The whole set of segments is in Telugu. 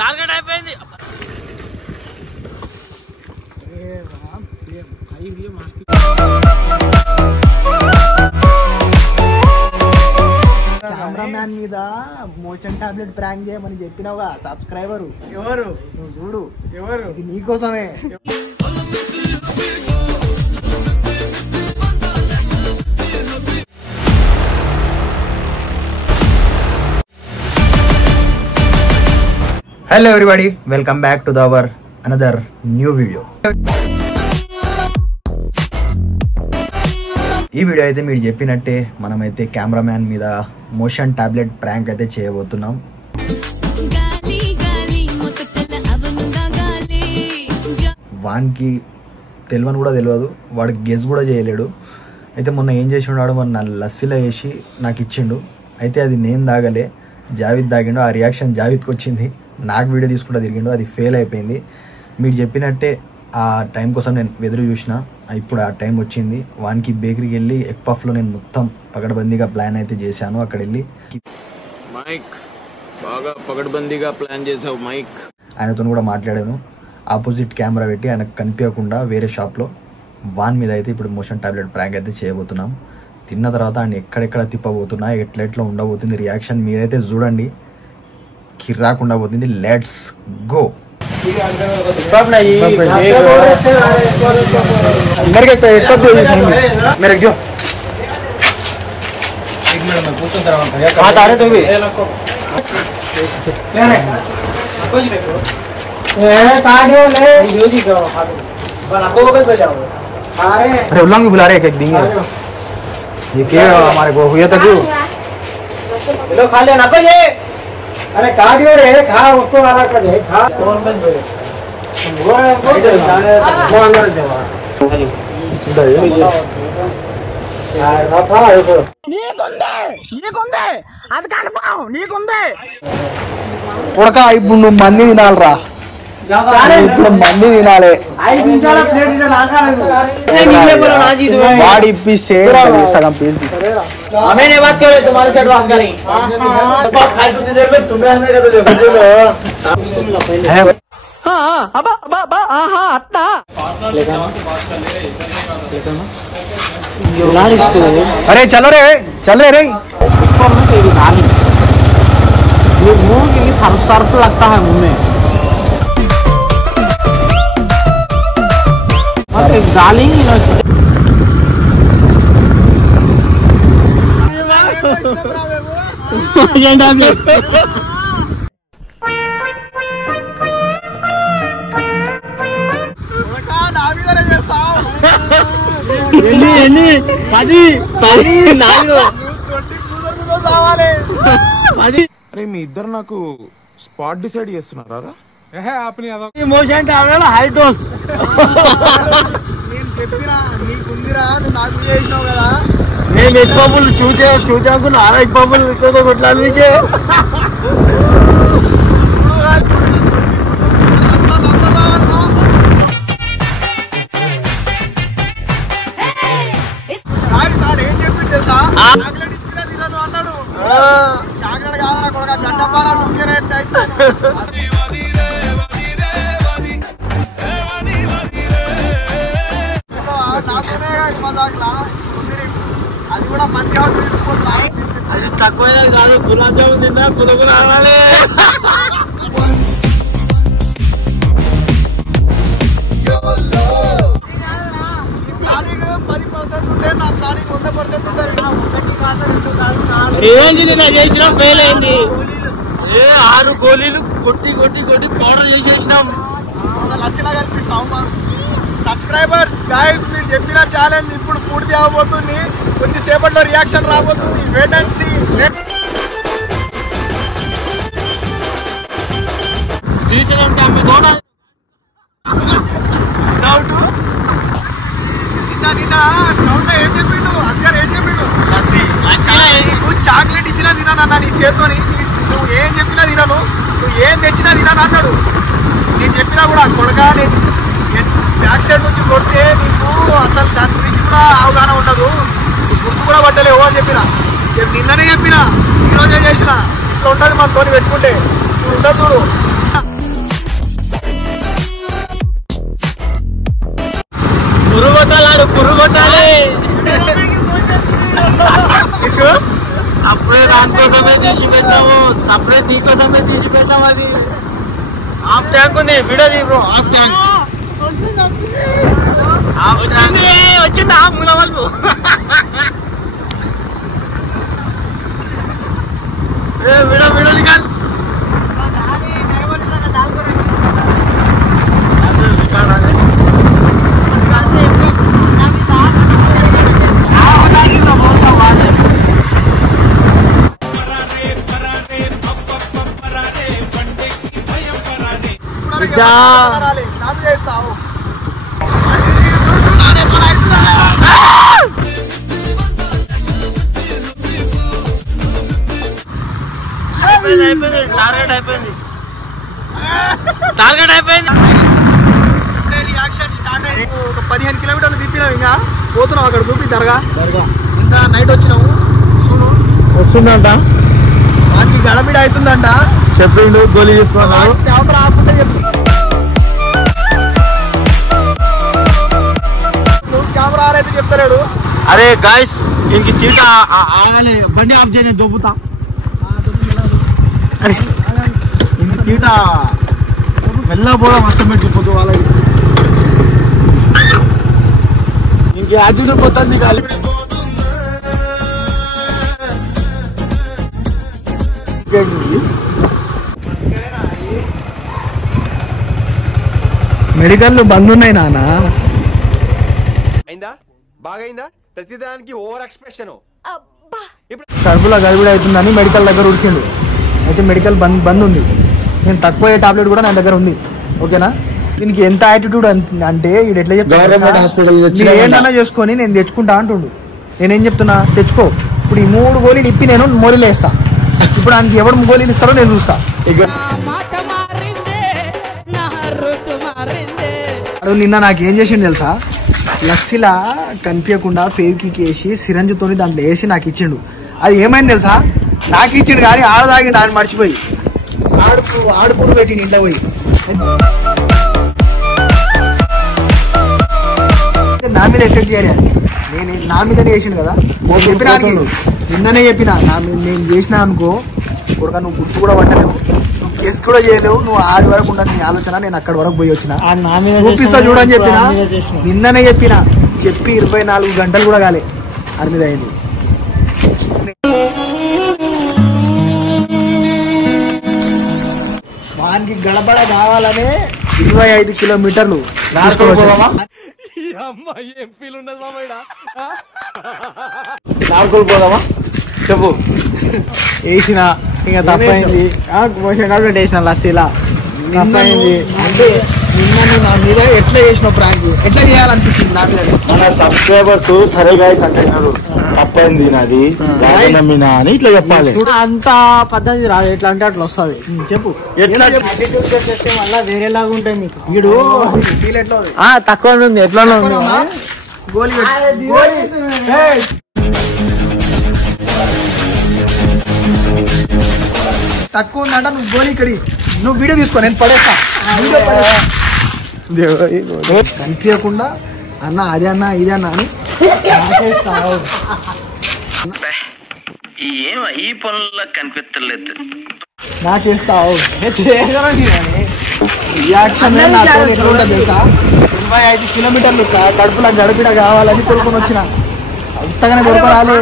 టార్గెట్ అయిపోయింది. కెమెరామ్యాన్ మీద మోషన్ టాబ్లెట్ ప్రాంక్ చేయమని చెప్పినావుగా సబ్స్క్రైబరు. ఎవరు నువ్వు చూడు, ఎవరు ఇది నీకోసమే. Hello everybody, welcome back to our another new video. ఈ వీడియో అయితే మీరు చెప్పినట్టే మనమైతే కెమెరామ్యాన్ మీద మోషన్ టాబ్లెట్ ప్రాంక్ అయితే చేయబోతున్నాం. వానికి తెలియని కూడా తెలియదు, వాడికి గెస్ కూడా చేయలేడు. అయితే మొన్న ఏం చేసిండు, మొన్న లస్సీలో వేసి నాకు ఇచ్చిండు. అయితే అది నేను తాగలే, జావిద్ తాగిండు. ఆ రియాక్షన్ జావిద్కి వచ్చింది, నాకు వీడియో తీసుకుంటూ తిరిగిండు, అది ఫెయిల్ అయిపోయింది. మీరు చెప్పినట్టే ఆ టైం కోసం నేను ఎదురు చూసిన, ఇప్పుడు ఆ టైం వచ్చింది. వానికి బేకరీకి వెళ్ళి ఎగ్ పఫ్లో నేను మొత్తం పకడ్బందీగా ప్లాన్ అయితే చేశాను. అక్కడ వెళ్ళి మైక్ బాగా పకడ్బందీగా ప్లాన్ చేసావు మైక్. ఆయనతో కూడా మాట్లాడాను. ఆపోజిట్ కెమెరా పెట్టి ఆయనకు కనిపించకుండా వేరే షాప్లో వాన్ మీద అయితే ఇప్పుడు మోషన్ టాబ్లెట్ ప్రాంక్ అయితే చేయబోతున్నాం. తిన్న తర్వాత ఆయన ఎక్కడెక్కడ తిప్పబోతున్నా, ఎట్లా ఉండబోతుంది రియాక్షన్ మీరైతే చూడండి, కిర్రాకుండా పోతుంది. Let's go. अरे उल्लंघ बुला रहे एक दिन ये क्या हमारे को हुआ था क्यों लो खा लेना तो ये अरे कार्डियो रे खा उसको वाला कर दे खा कौन बन गए वो अंदर जाओ ఉడక ఇప్పుడు నువ్వు మంది తినాలరా, ఇప్పుడు మంది తినాలి. వాడి ఇప్పిస్తే సగం పీస్ अरे चलो रे चले रे मुंह के लिए सर्फ लगता है मुंह में डालेंगे అరే మీ ఇద్దరు నాకు స్పాట్ డిసైడ్ చేస్తున్నారా? మోషన్ టాబ్లెట్ హై డోస్ నేను చెప్పినా నీకుందిరా, నువ్వు నాకు చేసినావు కదా. నేను ఎగ్ పప్పులు చూచాకున్నా ఎగ్ పప్పులు కొట్లాడికే ఏం చెప్పి తెలుసా, చాక్లెట్ ఇచ్చినా తినను అన్నాడు. చాక్లెట్ కాదా కొడుక, గడ్డపార అది కూడా మంచి తీసుకుంటా. అది తక్కువైనది కాదు, గులాబ్ జామున్ తిన్నా కుదుకు రావాలి. ప్లానింగ్ 10% ఉంటే నా ప్లానింగ్ 100% ఉంటుంది. ఏంది నేను చేసినా ఫెయిల్ అయింది. 6 గోళీలు కొట్టి పౌడర్ చేసేసినాం. లస్సీలా కల్పిస్తాం. సబ్స్క్రైబర్స్ గైస్, మీరు చెప్పిన ఛాలెంజ్ ఇప్పుడు పూర్తి అవబోతుంది. కొద్దిసేపట్లో రియాక్షన్ రాబోతుంది. Wait and see. నిన్న గ్రౌండ్ లో ఏం చెప్పిండు, అద్దరు ఏం చెప్పిండు, చాక్లెట్ ఇచ్చినా తినానన్నా నీ చేత్తోని, నువ్వు ఏం చెప్పినా తినను, నువ్వు ఏం తెచ్చినా తినాను అన్నాడు. నేను చెప్పినా కూడా కొడగా, నేను బ్యాక్ సైడ్ నుంచి కొడితే నీకు అసలు దాని గురించి కూడా అవగాహన ఉండదు, గుర్తు కూడా పట్టలేవు అని చెప్పిన. నిన్ననే చెప్పిన, ఈ రోజే చేసిన. ఇట్లా ఉంటుంది మన తోని పెట్టుకుంటే, ఉండదు చూడు. కొట్టాలి పుర్రు కొట్టాలి సపరేట్ దానికోసమే తీసి పెట్టాము సపరేట్ నీకోసమే తీసి పెట్టాము అది హాఫ్ ట్యాంక్ ఉంది వీడియోది బ్రో హాఫ్ ట్యాంక్ వచ్చింది ఆ మూల వాళ్ళు వీడియో వీడియో నికాల్ టార్గెట్ అయిపోయింది 15 కిలోమీటర్లు తిప్పినావు ఇంకా పోతున్నావు అక్కడ చూపి దర్గా ఇంత నైట్ వచ్చినావు వస్తుందంట వానికి గడబిడ అవుతుందంట చెప్పిండు గోలీ తీసుకున్నావు కెమెరా అయితే చెప్తాడు అరే గాయస్ ఇంక చీట ఆగాలి బండి ఆఫ్ చేయని దొబ్బుతా అరే ఇంక చీట వెళ్ళబోవడం అర్థమేట్ చెప్పదు వాళ్ళకి ఇంక యాటిట్యూడ్ పోతుంది కాలి మెడికల్ బంద్ ఉన్నాయి నాన్న అయిందా బాగైందా ప్రతిదానికి ఓవర్ ఎక్స్ప్రెషన్ కడుపులో గడిబిడ అవుతుందని మెడికల్ దగ్గర ఉడికిండు అయితే మెడికల్ బంద్ ఉంది నేను తక్కువ టాబ్లెట్ కూడా నా దగ్గర ఉంది ఓకేనా దీనికి ఎంత యాటిట్యూడ్ అంటే ఇది ఎట్లా చెప్తా ఏంటన్నా చేసుకొని నేను తెచ్చుకుంటా అంటుండు నేనేం చెప్తున్నా తెచ్చుకో ఇప్పుడు ఈ 3 గోళీలు ఇప్పి నేను మోరీలు వేస్తా ఇప్పుడు ఆయనకి ఎవరు గోళీలు ఇస్తారో నేను చూస్తా నిన్న నాకేం చేసిండు తెలుసా లస్సీలా కనిపించకుండా ఫేవికిక్ వేసి సిరంజితో దాంట్లో వేసి నాకు ఇచ్చిండు అది ఏమైంది తెలుసా నాకు ఇచ్చిండు కానీ ఆడదాగిండు ఆయన మర్చిపోయి ఆడుపుడు పెట్టి ఇంట్లో పోయి నా మీద ఎఫెక్ట్ చేయాలి నేను నా మీదనే చేసిండు కదా చెప్పినా నిన్ననే చెప్పినా నేను చేసినా అనుకో కొడుక నువ్వు గుర్తు కూడా పట్టలేవు నువ్వు కేసు కూడా చేయలేవు నువ్వు ఆడి వరకు ఉండదు నీ ఆలోచన నేను అక్కడి వరకు పోయి వచ్చిన చూపిస్తా చూడని చెప్పినా నిన్ననే చెప్పి 24 గంటలు కూడా కాలే ఆడి మీద అయింది వానికి గడబడ కావాలనే 25 కిలోమీటర్లు ఏం ఫీల్ ఉన్నది నార్కోలు పోదామా చెప్పు వేసిన ఇంకా తప్పైంది వేసిన లస్సీలా తప్పైంది అంటే నిన్న నా మీద ఎట్లా చేసిన ప్రాంక్ ఎట్లా చేయాలనిపించింది నా మీద మన సబ్స్క్రైబర్స్ సరే గాయస్ అంటున్నారు తప్పైంది నాది నమ్మినా అని ఇట్లా చెప్పాలి అంత పద్ధతి రాదు ఎట్లా అంటే అట్లా వస్తుంది చెప్పు ఎట్లా మళ్ళా వేరేలాగా ఉంటుంది నీకు వీడు ఫీల్ ఎట్లా తక్కువ ఉంది ఎట్లా ఉంది గోలీ తక్కువ ఉందంట నువ్వు గోలీ ఇక్కడి నువ్వు వీడియో తీసుకో నేను పడేస్తా కనిపించకుండా అన్న అదే అన్న ఇదే అన్న అని ఈ పనుల్లో కనిపించలేదు నాకేస్తావు రియాక్షన్ తెలుసా 25 కిలోమీటర్లు కడుపులో గడిపిడ కావాలని కొనుక్కొని వచ్చిన ఉత్తగానే దొరకరాలే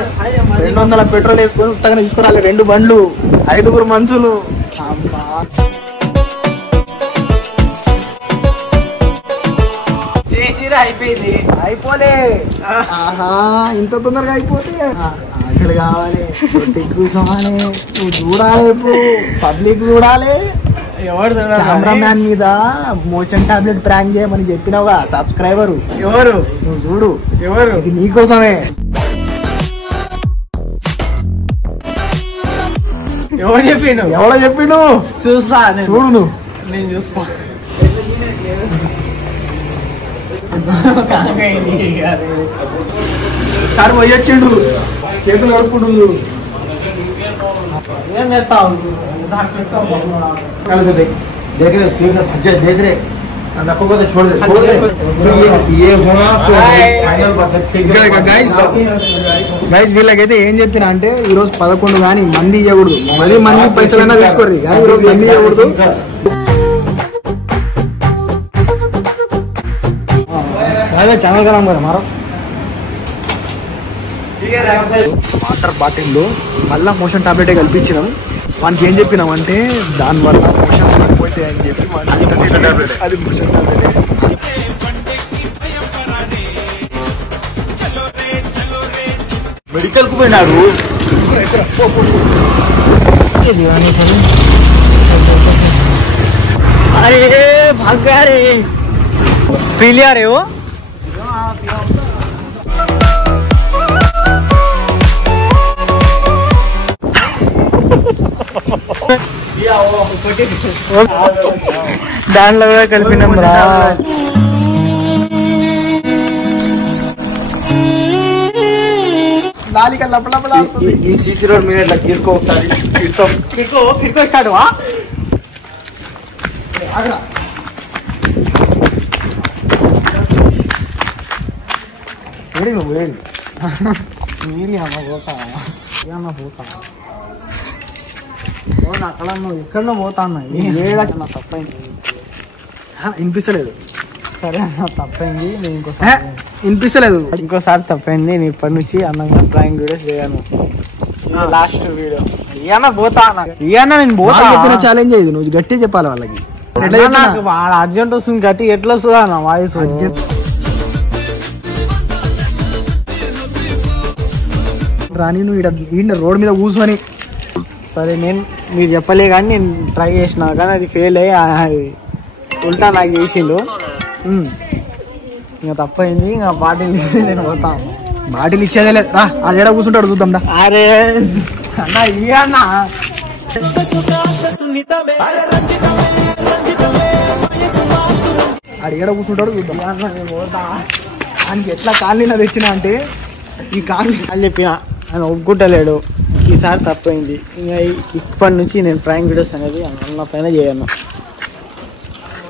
200 పెట్రోల్ వేసుకొని ఉత్తగానే తీసుకురాలి 2 బండ్లు 5 మనుషులు అయిపోయింది అయిపోలే ఆహా ఇంత తొందరగా అయిపోతే ఆకలి కావాలి కూర్చోవాలి నువ్వు చూడాలి ఇప్పుడు పబ్లిక్ చూడాలి ఎవరు కెమెరామ్యాన్ మీద మోషన్ టాబ్లెట్ ప్రాంక్ చేయమని చెప్పినావుగా సబ్స్క్రైబరు ఎవరు నువ్వు చూడు ఎవరు ఇది నీకోసమే ఎవరు చెప్పిండు ఎవడో చెప్పిండు చూస్తా చూడు నువ్వు నేను చూస్తా సార్ పోయొచ్చిండు చేతులు కడుపుకుంటు ఏం చేస్తావు గైస్ వీళ్ళకైతే ఏం చెప్పినా అంటే ఈరోజు 11 కానీ మంది ఇవ్వకూడదు, మంది పైసలైనా తీసుకోర్రి కానీ ఈరోజు మంది ఇవ్వకూడదు. ఛానల్ కరాం కదా మారో వాటర్ బాటిల్లో మళ్ళా మోషన్ టాబ్లెట్ కల్పించినాం. వానికి ఏం చెప్పినాం అంటే దానివల్ల మోషన్స్ తగ్గిపోతాయి అని చెప్పి అది మోషన్ టాబ్లెట్. మెడికల్ కు పోయినాడు. अरे भाग गया रे, पी लिया रे वो. దాంట్లో కూడా కలిపినాం రా. నాలిక లపలపలాడుతుంది. ఈ సీసీ రోడ్ మీద ఇట్లా తీసుకో ఒకసారి. కిర్కో స్టార్ట్ వా. నువ్వు వేడి పోతా పోతా అక్కడ నువ్వు ఎక్కడో పోతా అన్నా తప్పైంది. వినిపిస్తలేదు. సరే అన్న తప్పైంది, నేను ఇంకోసారి వినిపిస్తలేదు. ఇంకోసారి తప్పైంది, నేను ఇప్పటి నుంచి అందంగా డ్రాయింగ్ వీడియోస్ చేయను. లాస్ట్ వీడియో ఇవన్నా పోతా అన్న, ఇవన్నా నేను పోతా. ఛాలెంజ్ అయ్యింది, నువ్వు గట్టి చెప్పాలి వాళ్ళకి. నాకు వాళ్ళ అర్జెంట్ వస్తుంది, గట్టి ఎట్లా వస్తుందా అన్న వాయిస్. రాని నువ్వు ఈడ రోడ్ మీద కూర్చొని. సరే మీరు చెప్పలే కానీ నేను ట్రై చేసిన కానీ అది ఫెయిల్ అయ్యి ఉల్టా నాకు చేసిండు. ఇంకా తప్పైంది, ఇంకా బాటిల్ ఇచ్చి నేను పోతాను. బాటిల్ ఇచ్చేదే లేదు రా, అది ఎడ కూర్చుంటాడు చూద్దాం రా. అరే అన్న ఇవన్నా అది ఎడ కూర్చుంటాడు చూద్దాం. నేను పోతా. ఆయనకి ఎట్లా కాలనీ తెచ్చినా అంటే ఈ కాలనీ అని చెప్పిన ఆయన ఒప్పుకుంటలేడు. ఈసారి తప్పైంది, ఇంకా ఇప్పటి నుంచి నేను ప్రాంక్ వీడియోస్ అనేది అన్న పైన చేయను.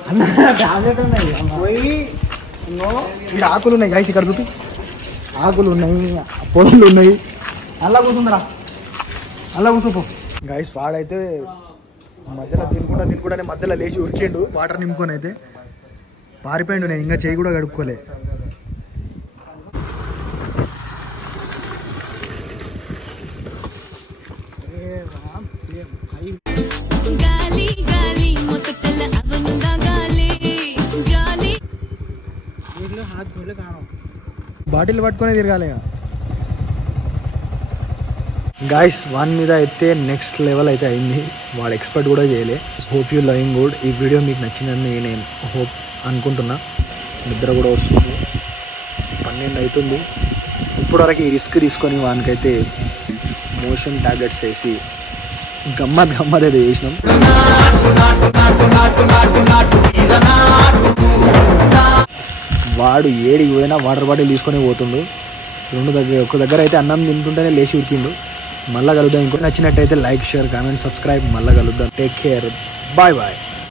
అన్న టాబ్లెట్ ఉన్నాయి పోయి ఇక్కడ ఆకులు ఉన్నాయి గాయస్, ఇక్కడ చూపి ఆకులు ఉన్నాయి, పొదలు ఉన్నాయి. అలా కూర్చుందిరా, అలా కూర్చోపో. గాయస్ వాడైతే మధ్యలో తినుకుంటానే మధ్యలో లేచి ఉరికిండు వాటర్ నింపుకొని. అయితే పారిపోయిండు, నేను ఇంకా చేయి కూడా కడుక్కోలే. బాటిల్ పట్టుకునే తిరగాలి. గాయస్ వన్ మీద అయితే నెక్స్ట్ లెవెల్ అయితే అయింది, వాడు ఎక్స్పెక్ట్ కూడా చేయలే. Hope you loving good. ఈ వీడియో మీకు నచ్చిందని నేను హోప్ అనుకుంటున్నా. నిద్ర కూడా వస్తుంది, 12 అవుతుంది. ఇప్పటివరకు ఈ రిస్క్ తీసుకొని వానికైతే మోషన్ టాబ్లెట్స్ వేసి గమ్మత్ అయితే చేసినాం. వాడు ఏడికి పోయినా వాటర్ బాటిల్ తీసుకొని పోతుండు. ఒక దగ్గర అయితే అన్నం తింటుంటేనే లేచి ఉరికిండు. మళ్ళీ కలుద్దాం. ఇంకో నచ్చినట్టయితే లైక్, షేర్, కామెంట్, సబ్స్క్రైబ్. మళ్ళీ కలుద్దాం. Take care, bye bye.